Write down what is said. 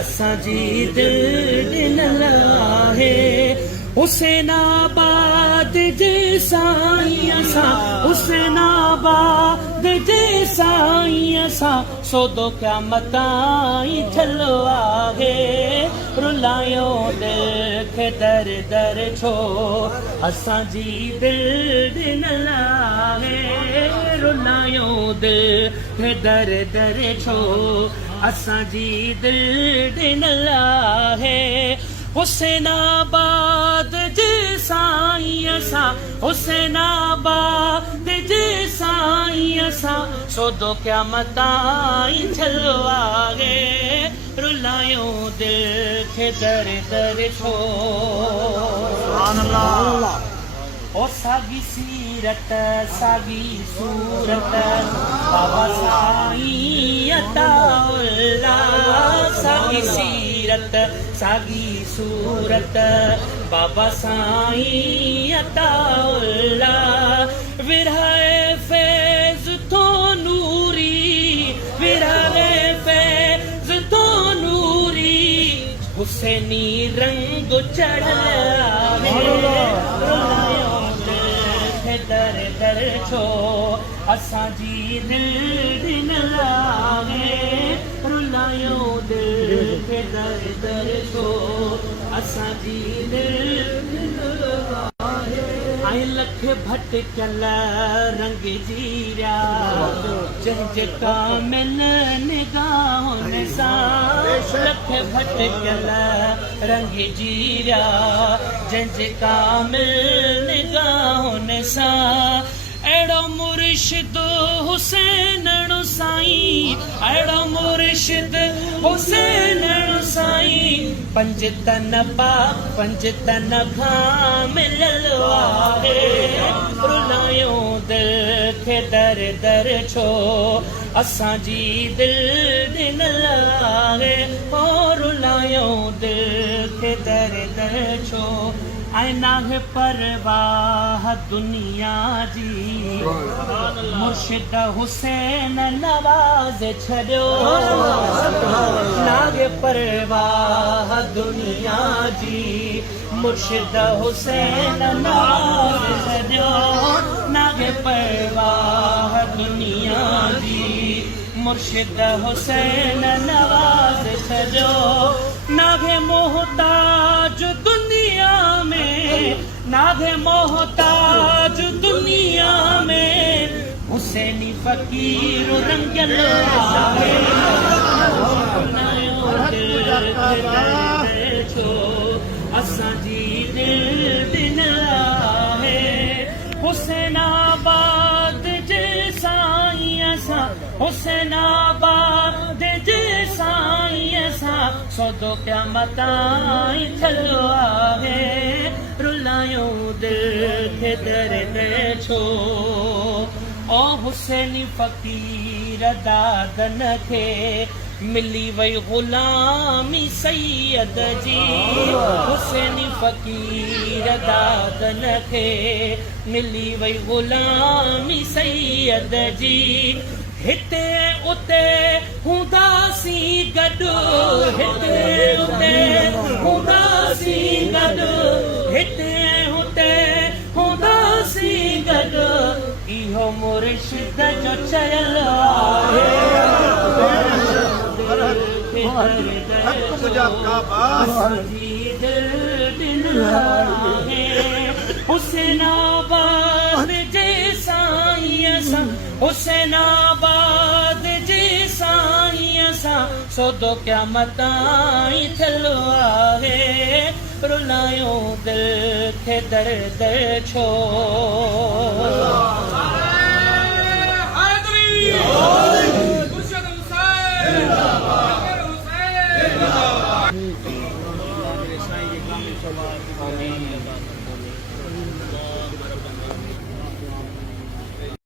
असां जी दिल ॾिनल आहे हुसैनाबाद जे साईं सां हुसैनाबाद जे साईं सां सौदो क़यामत ताईं थियलु आहे रुलायो दिल खे दर दर छो असां जी दिल ॾिनल आहे रुलायो दिल खे दर दर छो असां जी दिल ॾिनल आहे हुसैनाबाद जे साईं सां हुसैनाबाद जे साईं सां सौदो क़यामत ताईं थियलु आहे रुलायो दिल खे दर दर छो ओ सागी सीरत सागी सूरत बाबा साईं अताउल्लाह सागी सीरत सागी सूरत बाबा साईं अताउल्लाह विरहाए फैज़ तो नूरी विरहाए फैज़ तो नूरी हुसैनी रंग चढ़ा दर दर छो असां जी दिल ॾिनल आहे रुलायो दिल खे दर दर छो असां जी दिल ॾिनल आहे ऐं लख भटकियल रंग जीरा जंहिंजे कामिल निगाहुनि सां लख भटकियल रंग जीरा जंहिंजे कामिल निगाहुनि सां अहिड़ो मुर्शिद हुसैन साईं अहिड़ो मुर्शिद हुसैन साईं पंज तन खां मिलियल आहे रुलायो दिल खे दर दर छो असां जी दिल ॾिनल आहे हो रुलायो दिल खे दर दर छो ऐं नाहे परवाह दुनिया जी मुर्शिद हुसैन नवाज़ छॾियो नाहे परवाह दुनिया जी मुर्शिद हुसैन नवाज़ छॾियो नाहे परवाह दुनिया जी मुर्शिद हुसैन नवाज़ छॾियो नाहे मोहताज दुनिया में नागे मोहताज दुनिया में हुसैनी फ़कीर रंगल आहे छो असां जी दिल ॾिनल आहे हुसैनाबाद जे साईं सां हुसैनाबाद जे साईं सां सौदो क़यामत ताईं थियलु आहे रुलायो दिल खे दर दर छो ओ हुसैनी फ़कीर दादन खे मिली वई ग़ुलामी सैयद जी हुसैनी फ़कीर दादन खे मिली वई ग़ुलामी सैयद जी हिते उते हूंदासीं गॾु हिते उते हूंदासीं गॾु हिते उते हूंदासीं गॾु इहो मुर्शिद जो चयल आहे हुसैनाबाद जे साईं सां हुसैनाबाद जे साईं सां सौदो क़यामत ताईं थियलु आहे रुलायो दिल खे दर दर छो